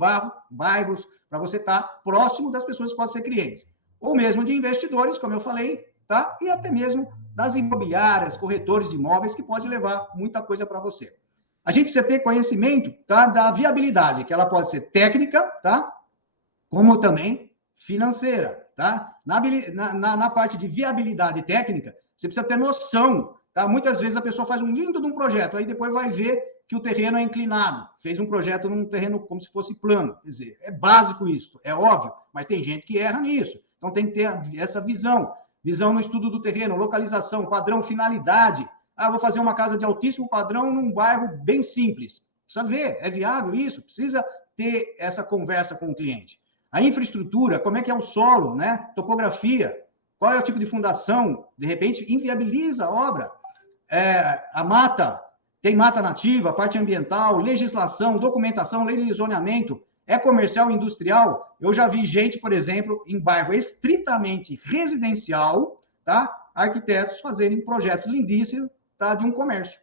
bairros, para você estar próximo das pessoas que podem ser clientes. Ou mesmo de investidores, como eu falei, tá? E até mesmo das imobiliárias, corretores de imóveis, que pode levar muita coisa para você. A gente precisa ter conhecimento, tá, da viabilidade, que ela pode ser técnica, tá? Como também financeira, tá? Na parte de viabilidade técnica, você precisa ter noção, tá? Muitas vezes a pessoa faz um lindo de um projeto, aí depois vai ver que o terreno é inclinado, fez um projeto num terreno como se fosse plano. Quer dizer, é básico isso, é óbvio, mas tem gente que erra nisso. Então tem que ter essa visão no estudo do terreno, localização, padrão, finalidade. Ah, vou fazer uma casa de altíssimo padrão num bairro bem simples. Precisa ver, é viável isso? Precisa ter essa conversa com o cliente. A infraestrutura, como é que é o solo, né? Topografia, qual é o tipo de fundação? De repente, inviabiliza a obra. A mata, tem mata nativa, parte ambiental, legislação, documentação, lei de zoneamento, comercial e industrial. Eu já vi gente, por exemplo, em bairro estritamente residencial, tá? Arquitetos fazerem projetos lindíssimos, tá? De um comércio.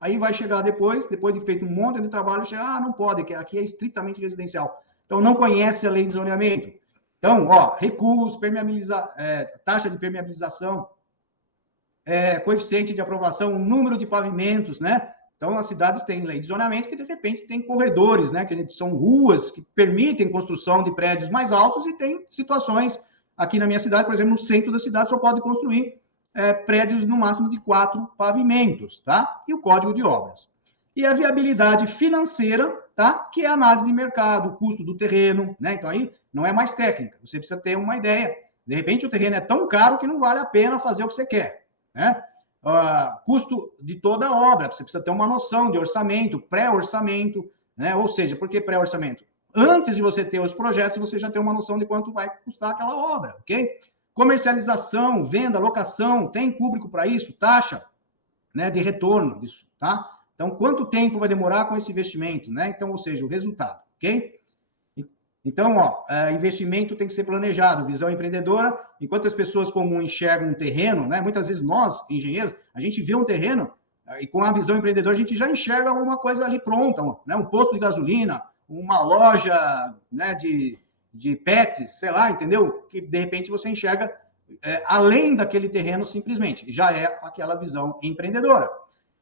Aí vai chegar depois de feito um monte de trabalho, chega, não pode, que aqui é estritamente residencial. Então, não conhece a lei de zoneamento. Então, ó, recuos, taxa de permeabilização, coeficiente de aprovação, número de pavimentos, né? Então, as cidades têm lei de zoneamento que, de repente, tem corredores, né? Que são ruas que permitem construção de prédios mais altos e tem situações, aqui na minha cidade, por exemplo, no centro da cidade, só pode construir prédios no máximo de 4 pavimentos, tá? E o código de obras. E a viabilidade financeira, tá? Que é a análise de mercado, o custo do terreno, né? Então, aí não é mais técnica, você precisa ter uma ideia. De repente, o terreno é tão caro que não vale a pena fazer o que você quer, né? Custo de toda a obra, você precisa ter uma noção de orçamento, pré-orçamento, né? Ou seja, por que pré-orçamento? Antes de você ter os projetos, você já tem uma noção de quanto vai custar aquela obra, ok? Comercialização, venda, locação, tem público para isso, taxa, né, de retorno disso, tá? Então, quanto tempo vai demorar com esse investimento, né? Então, ou seja, o resultado, ok? Então, investimento tem que ser planejado, visão empreendedora. Enquanto as pessoas comuns enxergam um terreno, né? Muitas vezes nós, engenheiros, a gente vê um terreno e com a visão empreendedora a gente já enxerga alguma coisa ali pronta, né? Um posto de gasolina, uma loja, né, de pets, sei lá, entendeu? Que de repente você enxerga além daquele terreno simplesmente, já é aquela visão empreendedora.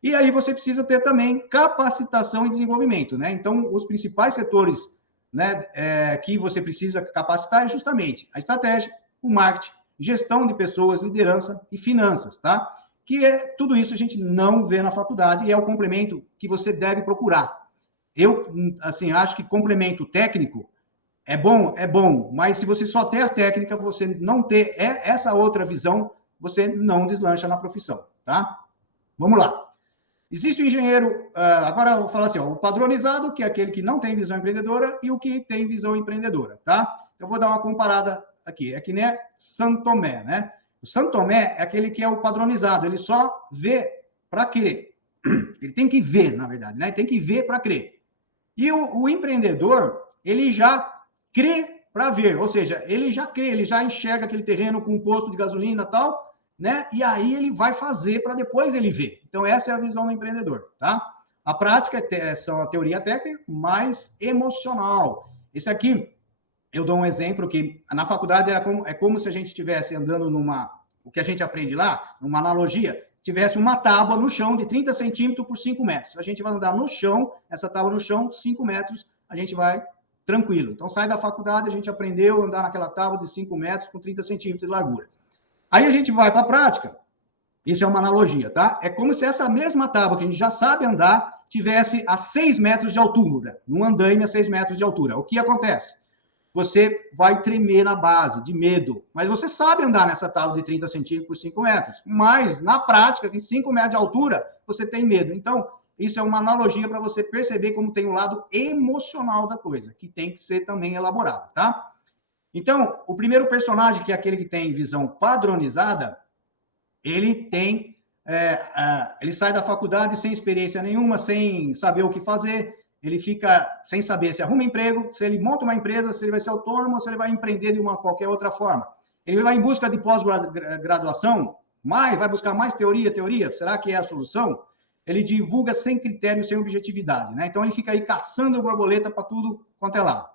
E aí você precisa ter também capacitação e desenvolvimento, né? Então, os principais setores, né, que você precisa capacitar é justamente a estratégia, o marketing, gestão de pessoas, liderança e finanças, tá? Que tudo isso a gente não vê na faculdade e é o complemento que você deve procurar. Eu, assim, acho que complemento técnico é bom, mas se você só ter a técnica, você não ter essa outra visão, você não deslancha na profissão, tá? Vamos lá. Existe o engenheiro, agora eu vou falar assim, o padronizado, que é aquele que não tem visão empreendedora, e o que tem visão empreendedora, tá? Eu vou dar uma comparada aqui, é que nem São Tomé, né? O São Tomé é aquele que é o padronizado, ele só vê para crer. Ele tem que ver, na verdade, né? Ele tem que ver para crer. E o empreendedor, ele já crê para ver, ou seja, ele já crê, ele já enxerga aquele terreno com um posto de gasolina e tal, né? E aí ele vai fazer para depois ele ver. Então, essa é a visão do empreendedor, tá? A prática são a teoria técnica mais emocional. Esse aqui, eu dou um exemplo que na faculdade é como se a gente estivesse andando o que a gente aprende lá, numa analogia, tivesse uma tábua no chão de 30 centímetros por 5 metros. A gente vai andar no chão, essa tábua no chão, 5 metros, a gente vai tranquilo. Então, sai da faculdade, a gente aprendeu a andar naquela tábua de 5 metros com 30 centímetros de largura. Aí a gente vai para a prática, isso é uma analogia, tá? É como se essa mesma tábua que a gente já sabe andar tivesse a 6 metros de altura, num andaime a 6 metros de altura. O que acontece? Você vai tremer na base, de medo. Mas você sabe andar nessa tábua de 30 centímetros por 5 metros. Mas, na prática, em 5 metros de altura, você tem medo. Então, isso é uma analogia para você perceber como tem o lado emocional da coisa, que tem que ser também elaborado, tá? Então, o primeiro personagem, que é aquele que tem visão padronizada, ele sai da faculdade sem experiência nenhuma, sem saber o que fazer, ele fica sem saber se arruma emprego, se ele monta uma empresa, se ele vai ser autônomo, ou se ele vai empreender de uma qualquer outra forma. Ele vai em busca de pós-graduação, vai buscar mais teoria, será que é a solução? Ele divulga sem critério, sem objetividade, né? Então ele fica aí caçando borboleta para tudo quanto é lado,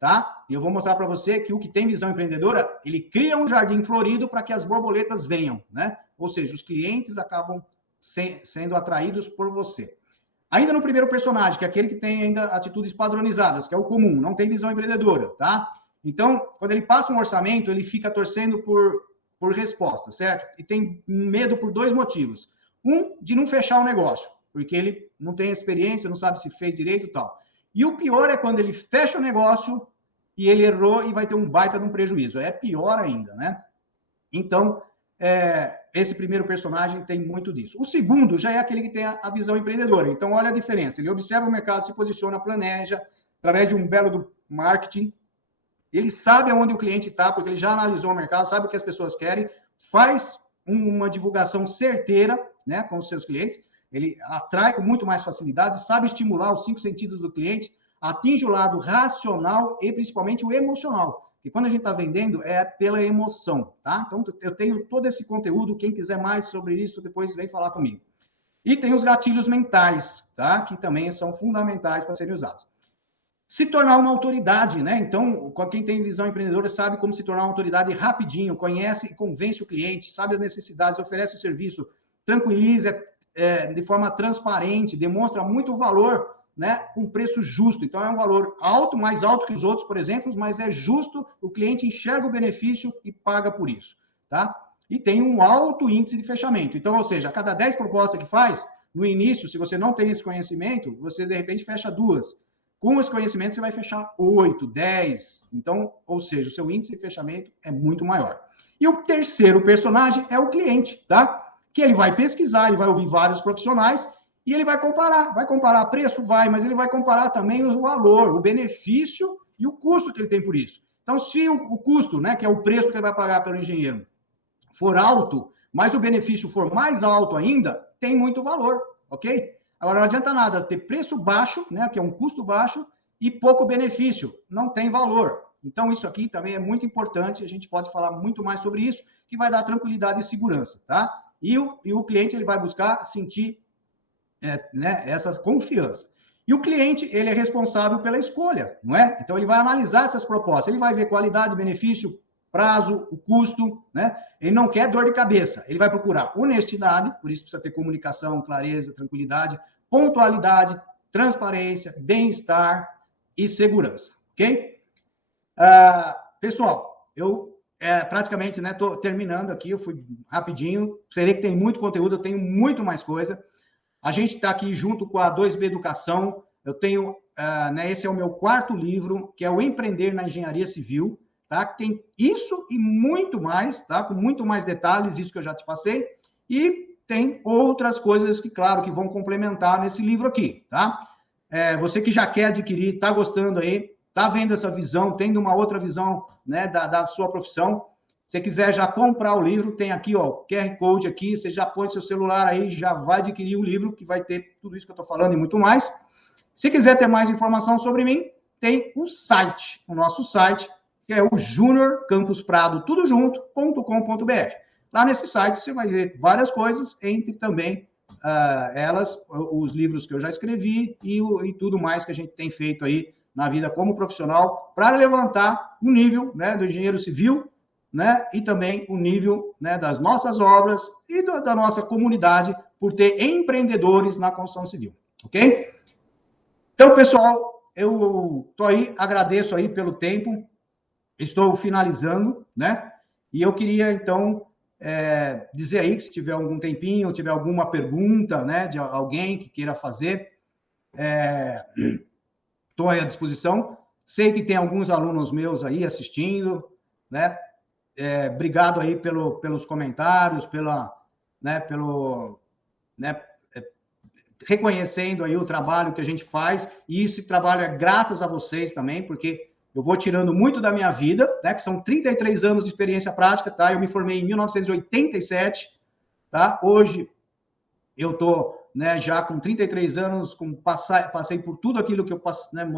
tá? E eu vou mostrar para você que o que tem visão empreendedora, ele cria um jardim florido para que as borboletas venham, né? Ou seja, os clientes acabam sendo atraídos por você. Ainda no primeiro personagem, que é aquele que tem ainda atitudes padronizadas, que é o comum, não tem visão empreendedora, tá? Então, quando ele passa um orçamento, ele fica torcendo por resposta, certo? E tem medo por 2 motivos. Um, de não fechar o negócio, porque ele não tem experiência, não sabe se fez direito e tal. E o pior é quando ele fecha o negócio e ele errou e vai ter um baita de um prejuízo. É pior ainda, né? Então, esse primeiro personagem tem muito disso. O segundo já é aquele que tem a visão empreendedora. Então, olha a diferença. Ele observa o mercado, se posiciona, planeja, através de um belo do marketing. Ele sabe aonde o cliente está, porque ele já analisou o mercado, sabe o que as pessoas querem, faz uma divulgação certeira, né, com os seus clientes. Ele atrai com muito mais facilidade, sabe estimular os 5 sentidos do cliente, atinge o lado racional e principalmente o emocional. E quando a gente está vendendo, é pela emoção, tá? Então, eu tenho todo esse conteúdo. Quem quiser mais sobre isso, depois vem falar comigo. E tem os gatilhos mentais, tá? Que também são fundamentais para serem usados. Se tornar uma autoridade, né? Então, quem tem visão empreendedora sabe como se tornar uma autoridade rapidinho, conhece e convence o cliente, sabe as necessidades, oferece o serviço, tranquiliza de forma transparente, demonstra muito valor, né, com preço justo. Então, é um valor alto, mais alto que os outros, por exemplo, mas é justo, o cliente enxerga o benefício e paga por isso, tá? E tem um alto índice de fechamento. Então, ou seja, a cada 10 propostas que faz, no início, se você não tem esse conhecimento, você, de repente, fecha 2. Com esse conhecimento, você vai fechar 8, 10. Então, ou seja, o seu índice de fechamento é muito maior. E o terceiro personagem é o cliente, tá? Que ele vai pesquisar, ele vai ouvir vários profissionais e ele vai comparar preço, mas ele vai comparar também o valor, o benefício e o custo que ele tem por isso. Então, se o custo, né, que é o preço que ele vai pagar pelo engenheiro, for alto, mas o benefício for mais alto ainda, tem muito valor, ok? Agora, não adianta nada ter preço baixo, né, que é um custo baixo, e pouco benefício, não tem valor. Então, isso aqui também é muito importante, a gente pode falar muito mais sobre isso, que vai dar tranquilidade e segurança, tá? E o cliente, ele vai buscar sentir né, essa confiança. E o cliente, ele é responsável pela escolha, não é? Então, ele vai analisar essas propostas, ele vai ver qualidade, benefício, prazo, o custo, né? Ele não quer dor de cabeça, ele vai procurar honestidade, por isso precisa ter comunicação, clareza, tranquilidade, pontualidade, transparência, bem-estar e segurança, ok? Pessoal, eu praticamente, né, estou terminando aqui, eu fui rapidinho, você vê que tem muito conteúdo, eu tenho muito mais coisa. A gente está aqui junto com a 2B Educação, eu tenho, né, esse é o meu 4º livro, que é o Empreender na Engenharia Civil, tá? Tem isso e muito mais, tá? Com muito mais detalhes, isso que eu já te passei, e tem outras coisas que, claro, que vão complementar nesse livro aqui, tá? Você que já quer adquirir, está gostando aí, está vendo essa visão, tendo uma outra visão, né, da sua profissão, se quiser já comprar o livro, tem aqui, ó, o QR Code aqui, você já põe seu celular aí, já vai adquirir o livro, que vai ter tudo isso que eu estou falando e muito mais. Se quiser ter mais informação sobre mim, tem o site, o nosso site, que é o juniorcampusprado, tudo junto, .com.br. Lá nesse site você vai ver várias coisas, entre também elas, os livros que eu já escrevi e tudo mais que a gente tem feito aí na vida como profissional para levantar o nível, né, do engenheiro civil, né, e também o nível, né, das nossas obras e da nossa comunidade por ter empreendedores na construção civil, ok? Então, pessoal, eu estou aí, agradeço aí pelo tempo, estou finalizando, né? E eu queria, então, dizer aí que se tiver algum tempinho, tiver alguma pergunta, né, de alguém que queira fazer, estou aí à disposição. Sei que tem alguns alunos meus aí assistindo, né? Obrigado aí pelos comentários, reconhecendo aí o trabalho que a gente faz, e esse trabalho é graças a vocês também, porque eu vou tirando muito da minha vida, né, que são 33 anos de experiência prática, tá? Eu me formei em 1987, tá? Hoje eu tô, né, já com 33 anos, passei por tudo aquilo que eu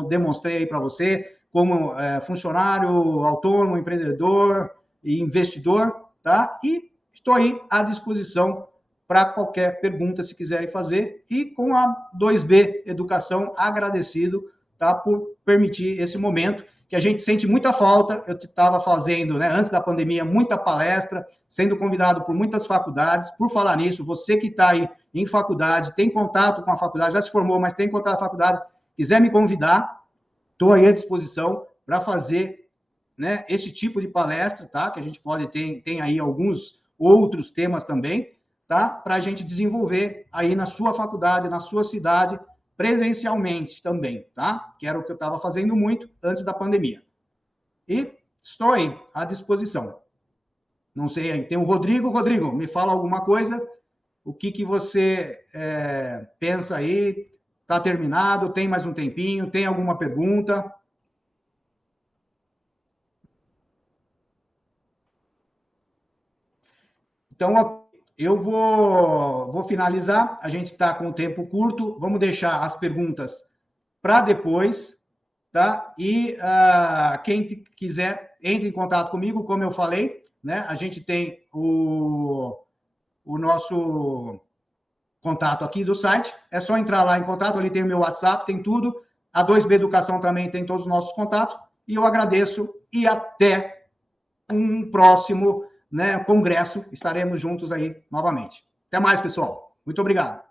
demonstrei aí para você, como funcionário, autônomo, empreendedor e investidor, tá? E estou aí à disposição para qualquer pergunta, se quiserem fazer, e com a 2B Educação, agradecido, tá, por permitir esse momento, que a gente sente muita falta. Eu estava fazendo, né, antes da pandemia, muita palestra, sendo convidado por muitas faculdades. Por falar nisso, você que está aí em faculdade, tem contato com a faculdade, já se formou, mas tem contato com a faculdade, quiser me convidar, estou aí à disposição para fazer, né, esse tipo de palestra, tá, que a gente pode ter, tem aí alguns outros temas também, tá? Para a gente desenvolver aí na sua faculdade, na sua cidade, presencialmente também, tá? Que era o que eu estava fazendo muito antes da pandemia. E estou aí à disposição. Não sei, aí tem o Rodrigo. Rodrigo, me fala alguma coisa? O que você pensa aí? Está terminado? Tem mais um tempinho? Tem alguma pergunta? Então, eu vou finalizar. A gente está com o tempo curto. Vamos deixar as perguntas para depois, tá? E quem quiser, entre em contato comigo, como eu falei, né? A gente tem o nosso contato aqui do site. É só entrar lá em contato. Ali tem o meu WhatsApp, tem tudo. A 2B Educação também tem todos os nossos contatos. E eu agradeço e até um próximo, né, congresso. Estaremos juntos aí novamente. Até mais, pessoal. Muito obrigado.